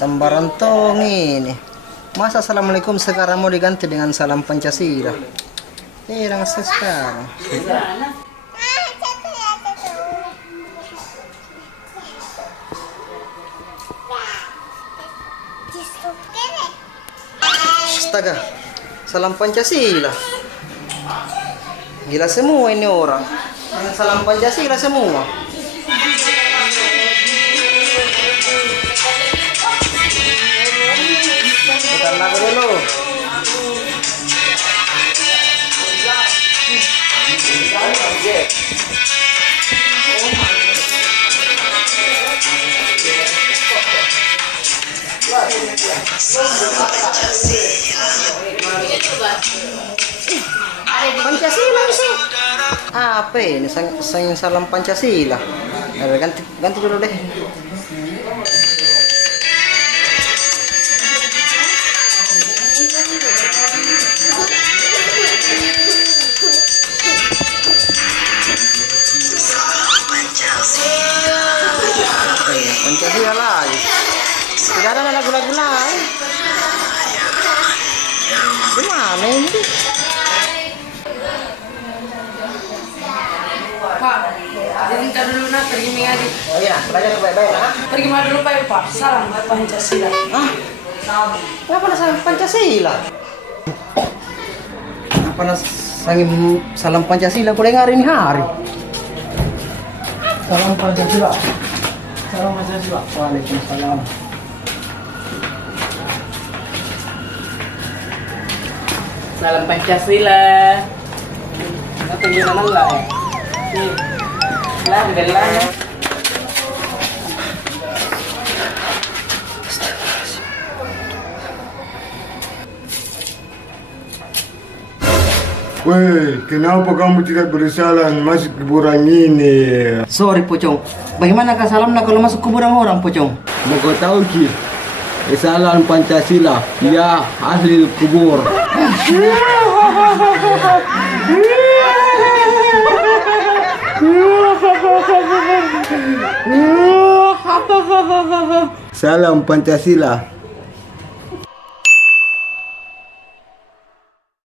Sambaran tong ini. Masa assalamualaikum sekarang mau diganti dengan salam Pancasila? Hirang sekarang. Astaga, salam Pancasila. Gila semua ini orang. Dengan salam Pancasila semua. Putar lagu dulu. Pancasila sih. Apa ini? Sang salam Pancasila. Ganti dulu deh. Pancasila lagi. Tidak ada lagu-lagu lain. Gimana ini? Pak, minta dulu nak pergi mengaji. Oh iya, belajar baik-baik lah. Pergi mana dulu Pak? Salam Pancasila. Ah, kenapa salam Pancasila? Kenapa salam Pancasila? Boleh hari ini hari. Salam Pancasila. Salam Pancasila. Waalaikumsalam. Salam Pancasila. Nanti gimana lah ya? Lah, belah ya. Weh, kenapa kamu tidak bersalah masuk kuburan ini? Sorry Pocong. Bagaimana salam nak kalau masuk kuburan orang Pocong? Mau kau tahu Ki? Kesalahan Pancasila, ya asli kubur. Salam Pancasila.